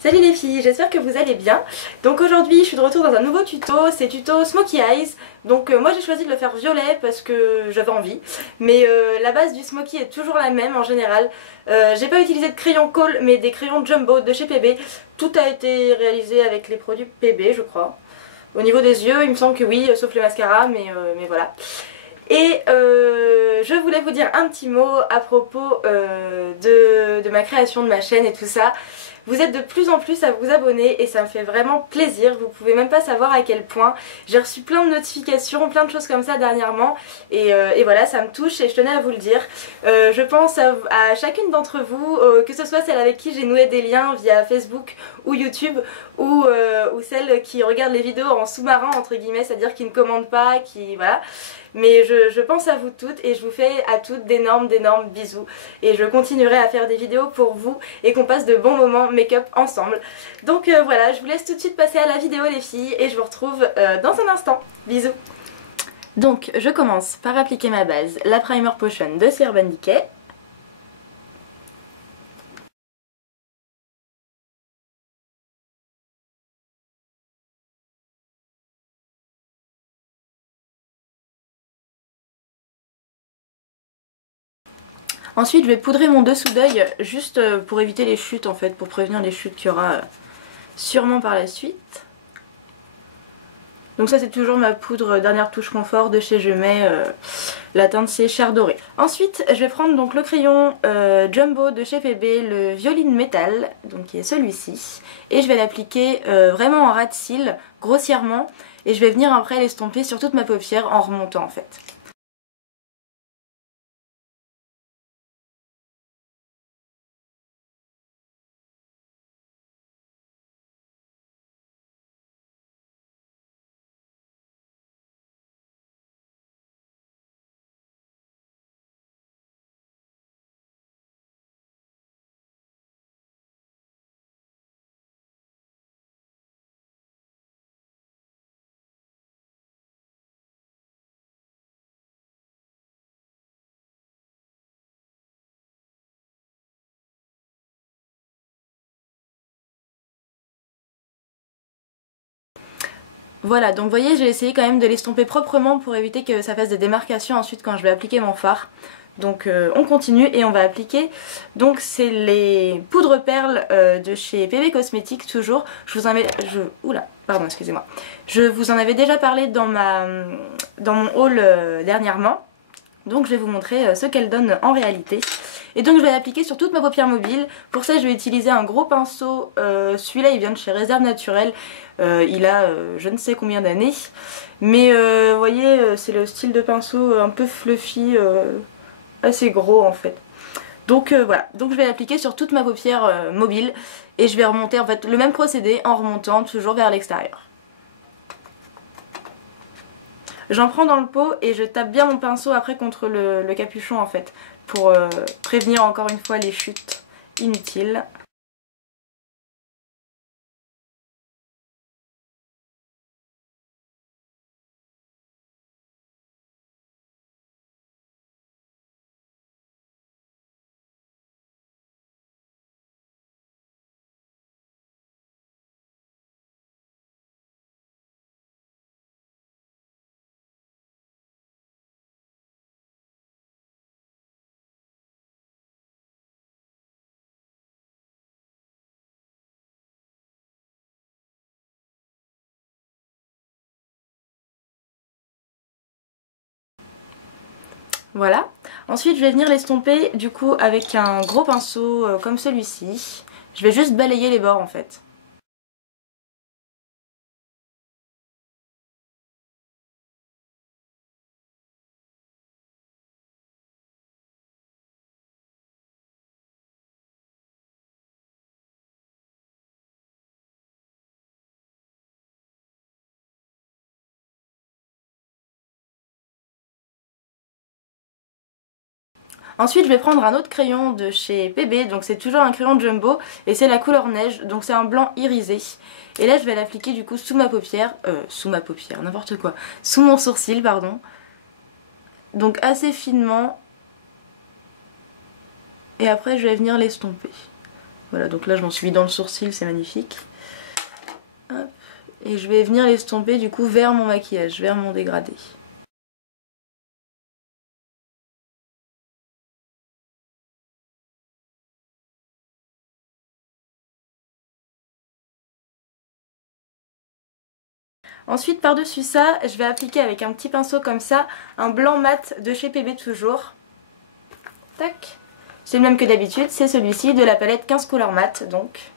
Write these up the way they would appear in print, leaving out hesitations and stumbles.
Salut les filles, j'espère que vous allez bien. Donc aujourd'hui je suis de retour dans un nouveau tuto, c'est tuto Smokey Eyes. Donc moi j'ai choisi de le faire violet parce que j'avais envie. Mais la base du Smokey est toujours la même en général. J'ai pas utilisé de crayon Kohl mais des crayons Jumbo de chez PB. Tout a été réalisé avec les produits PB je crois. Au niveau des yeux il me semble que oui, sauf les mascaras, mais voilà. Et je voulais vous dire un petit mot à propos de ma création de ma chaîne et tout ça. Vous êtes de plus en plus à vous abonner et ça me fait vraiment plaisir, vous pouvez même pas savoir à quel point. J'ai reçu plein de notifications, plein de choses comme ça dernièrement et voilà, ça me touche et je tenais à vous le dire. Je pense à chacune d'entre vous, que ce soit celle avec qui j'ai noué des liens via Facebook ou YouTube ou celle qui regarde les vidéos en sous-marin entre guillemets, c'est-à-dire qui ne commande pas, qui voilà. Mais je pense à vous toutes et je vous fais à toutes d'énormes bisous. Et je continuerai à faire des vidéos pour vous et qu'on passe de bons moments make-up ensemble. Donc voilà, je vous laisse tout de suite passer à la vidéo les filles et je vous retrouve dans un instant. Bisous. Donc je commence par appliquer ma base, la Primer Potion de chez Urban Decay. Ensuite je vais poudrer mon dessous d'œil juste pour éviter les chutes en fait, pour prévenir les chutes qu'il y aura sûrement par la suite. Donc ça c'est toujours ma poudre dernière touche confort de chez Je Mets, la teinte c'est Chair Dorée. Ensuite je vais prendre donc le crayon Jumbo de chez PB, le Violine Métal, donc qui est celui-ci. Et je vais l'appliquer vraiment en ras de cils, grossièrement. Et je vais venir après l'estomper sur toute ma paupière en remontant en fait. Voilà, donc vous voyez j'ai essayé quand même de l'estomper proprement pour éviter que ça fasse des démarcations ensuite quand je vais appliquer mon fard. Donc on continue et on va appliquer, donc c'est les poudres perles de chez PB Cosmetics toujours. Je vous en avais, pardon excusez-moi. Je vous en avais déjà parlé dans mon haul dernièrement. Donc je vais vous montrer ce qu'elle donne en réalité. Et donc je vais l'appliquer sur toute ma paupière mobile. Pour ça je vais utiliser un gros pinceau. Celui-là il vient de chez Réserve Naturelle. Il a je ne sais combien d'années. Mais vous voyez c'est le style de pinceau un peu fluffy, assez gros en fait. Donc voilà, donc je vais l'appliquer sur toute ma paupière mobile. Et je vais remonter en fait le même procédé en remontant toujours vers l'extérieur. J'en prends dans le pot et je tape bien mon pinceau après contre le capuchon en fait, pour prévenir encore une fois les chutes inutiles. Voilà. Ensuite je vais venir l'estomper du coup avec un gros pinceau comme celui-ci. Je vais juste balayer les bords en fait. Ensuite je vais prendre un autre crayon de chez PB, donc c'est toujours un crayon Jumbo et c'est la couleur neige, donc c'est un blanc irisé. Et là je vais l'appliquer du coup sous ma paupière, n'importe quoi, sous mon sourcil pardon. Donc assez finement. Et après je vais venir l'estomper. Voilà, donc là je m'en suis mis dans le sourcil, c'est magnifique. Hop. Et je vais venir l'estomper du coup vers mon maquillage, vers mon dégradé. Ensuite, par-dessus ça, je vais appliquer avec un petit pinceau comme ça, un blanc mat de chez PB toujours. Tac. C'est le même que d'habitude, c'est celui-ci de la palette 15 couleurs mat donc.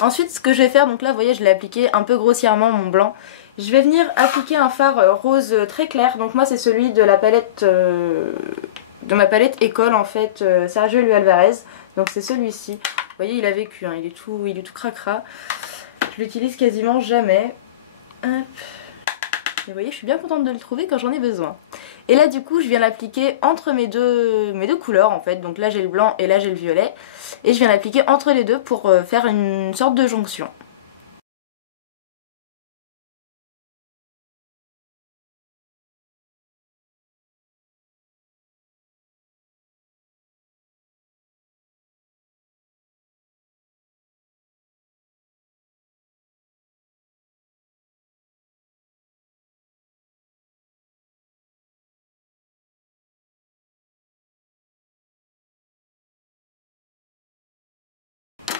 Ensuite, ce que je vais faire, donc là vous voyez je l'ai appliqué un peu grossièrement mon blanc. Je vais venir appliquer un fard rose très clair, donc moi c'est celui de la palette, de ma palette école en fait, Sergio Luis Alvarez. Donc c'est celui-ci. Vous voyez il a vécu, hein, il est tout cracra. Je l'utilise quasiment jamais. Hop. Et vous voyez je suis bien contente de le trouver quand j'en ai besoin. Et là du coup je viens l'appliquer entre mes deux couleurs en fait. Donc là j'ai le blanc et là j'ai le violet. Et je viens l'appliquer entre les deux pour faire une sorte de jonction.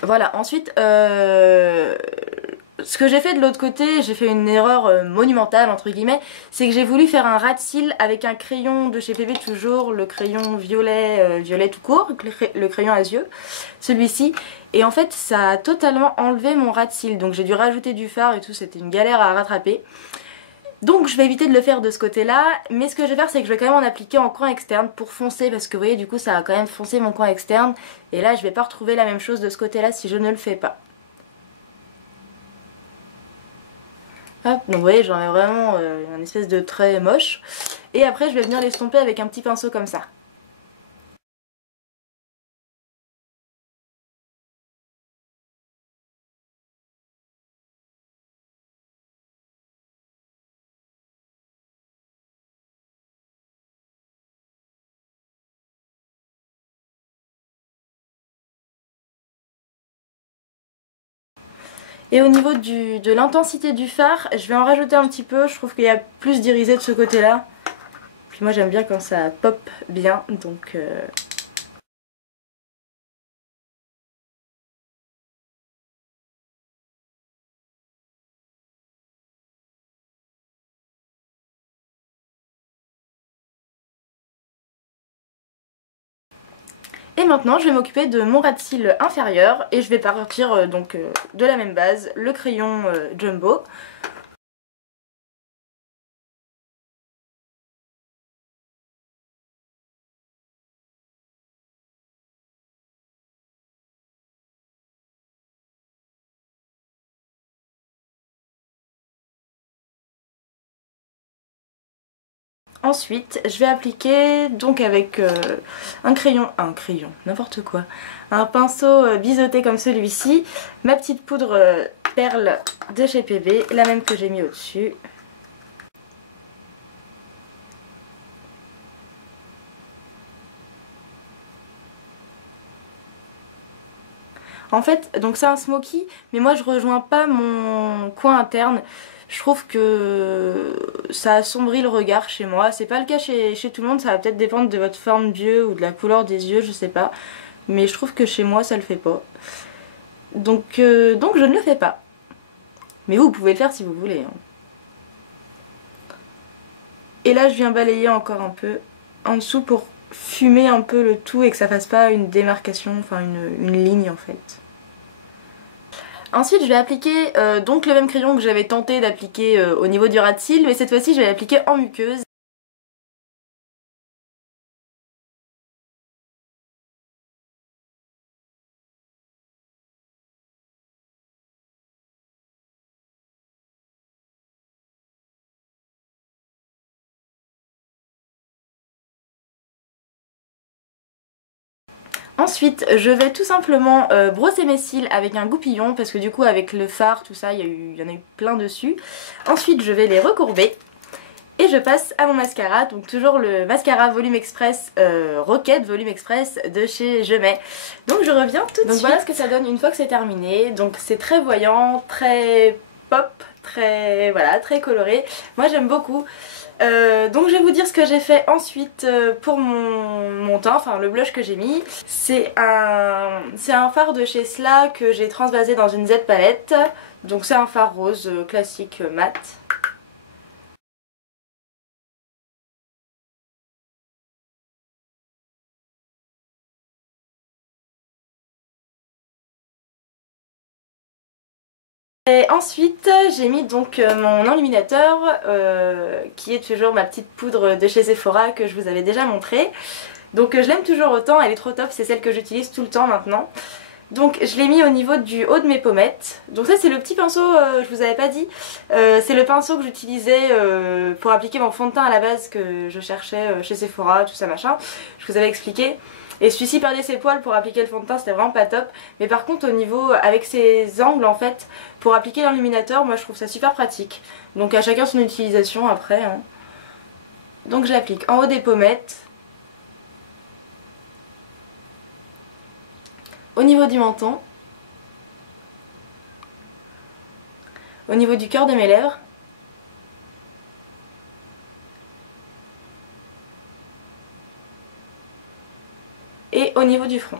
Voilà, ensuite, ce que j'ai fait de l'autre côté, j'ai fait une erreur monumentale entre guillemets, c'est que j'ai voulu faire un ras de cils avec un crayon de chez PB toujours, le crayon violet, violet tout court, le crayon à yeux, celui-ci, et en fait ça a totalement enlevé mon ras de cils, donc j'ai dû rajouter du fard et tout, c'était une galère à rattraper. Donc je vais éviter de le faire de ce côté là, mais ce que je vais faire c'est que je vais quand même en appliquer en coin externe pour foncer, parce que vous voyez du coup ça va quand même foncer mon coin externe, et là je vais pas retrouver la même chose de ce côté là si je ne le fais pas. Hop, donc vous voyez j'en ai vraiment un espèce de trait moche, et après je vais venir l'estomper avec un petit pinceau comme ça. Et au niveau de l'intensité du fard, je vais en rajouter un petit peu, je trouve qu'il y a plus d'irisé de ce côté là. Puis moi j'aime bien quand ça pop bien, donc... Et maintenant je vais m'occuper de mon ras de cils inférieur et je vais partir de la même base, le crayon Jumbo. Ensuite je vais appliquer donc avec un crayon, n'importe quoi, un pinceau biseauté comme celui-ci, ma petite poudre perle de chez PB, la même que j'ai mis au-dessus. En fait, donc c'est un smoky, mais moi je rejoins pas mon coin interne. Je trouve que ça assombrit le regard chez moi. C'est pas le cas chez tout le monde, ça va peut-être dépendre de votre forme d'yeux ou de la couleur des yeux, je sais pas. Mais je trouve que chez moi ça le fait pas. Donc je ne le fais pas. Mais vous pouvez le faire si vous voulez. Hein. Et là je viens balayer encore un peu en dessous pour fumer un peu le tout et que ça fasse pas une démarcation, enfin une ligne en fait. Ensuite je vais appliquer donc le même crayon que j'avais tenté d'appliquer au niveau du ras de cils, mais cette fois-ci je vais l'appliquer en muqueuse. Ensuite je vais tout simplement brosser mes cils avec un goupillon parce que du coup avec le fard tout ça il y en a eu plein dessus. Ensuite je vais les recourber. Et je passe à mon mascara, donc toujours le mascara Volume Express Rocket Volume Express de chez Je Mets. Donc je reviens tout de suite. Donc voilà ce que ça donne une fois que c'est terminé. Donc c'est très voyant, très pop, très voilà, très coloré. Moi j'aime beaucoup. Donc je vais vous dire ce que j'ai fait ensuite pour mon teint, enfin le blush que j'ai mis. C'est un fard de chez Sla que j'ai transvasé dans une Z palette. Donc c'est un fard rose classique mat. Et ensuite j'ai mis donc mon enluminateur qui est toujours ma petite poudre de chez Sephora que je vous avais déjà montré. Donc je l'aime toujours autant, elle est trop top, c'est celle que j'utilise tout le temps maintenant. Donc je l'ai mis au niveau du haut de mes pommettes. Donc ça c'est le petit pinceau, je vous avais pas dit, c'est le pinceau que j'utilisais pour appliquer mon fond de teint à la base que je cherchais chez Sephora, tout ça machin. Je vous avais expliqué. Et celui-ci perdait ses poils pour appliquer le fond de teint, c'était vraiment pas top. Mais par contre au niveau, avec ses angles en fait, pour appliquer l'enluminateur, moi je trouve ça super pratique. Donc à chacun son utilisation après. Hein. Donc je l'applique en haut des pommettes. Au niveau du menton. Au niveau du cœur de mes lèvres. Et au niveau du front.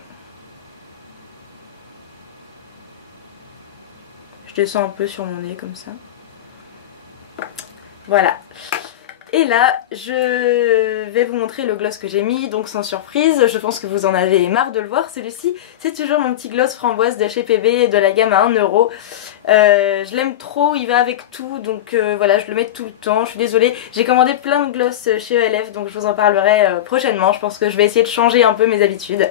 Je descends un peu sur mon nez comme ça. Voilà. Et là, je vais vous montrer le gloss que j'ai mis, donc sans surprise, je pense que vous en avez marre de le voir. Celui-ci, c'est toujours mon petit gloss framboise de chez PB de la gamme à 1 €. Je l'aime trop, il va avec tout, donc voilà, je le mets tout le temps. Je suis désolée, j'ai commandé plein de gloss chez ELF, donc je vous en parlerai prochainement. Je pense que je vais essayer de changer un peu mes habitudes.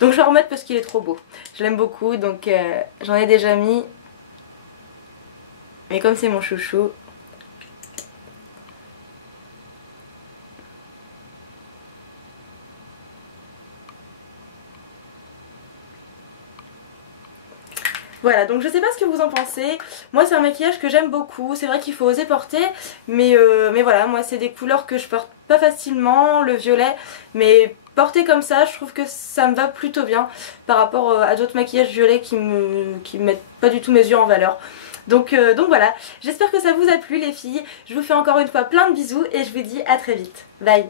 Donc je vais en remettre parce qu'il est trop beau. Je l'aime beaucoup, donc j'en ai déjà mis. Mais comme c'est mon chouchou... Voilà, donc je sais pas ce que vous en pensez. Moi c'est un maquillage que j'aime beaucoup. C'est vrai qu'il faut oser porter, mais voilà, moi c'est des couleurs que je porte pas facilement, le violet. Mais porter comme ça, je trouve que ça me va plutôt bien par rapport à d'autres maquillages violets qui mettent pas du tout mes yeux en valeur. Donc voilà, j'espère que ça vous a plu les filles. Je vous fais encore une fois plein de bisous et je vous dis à très vite. Bye!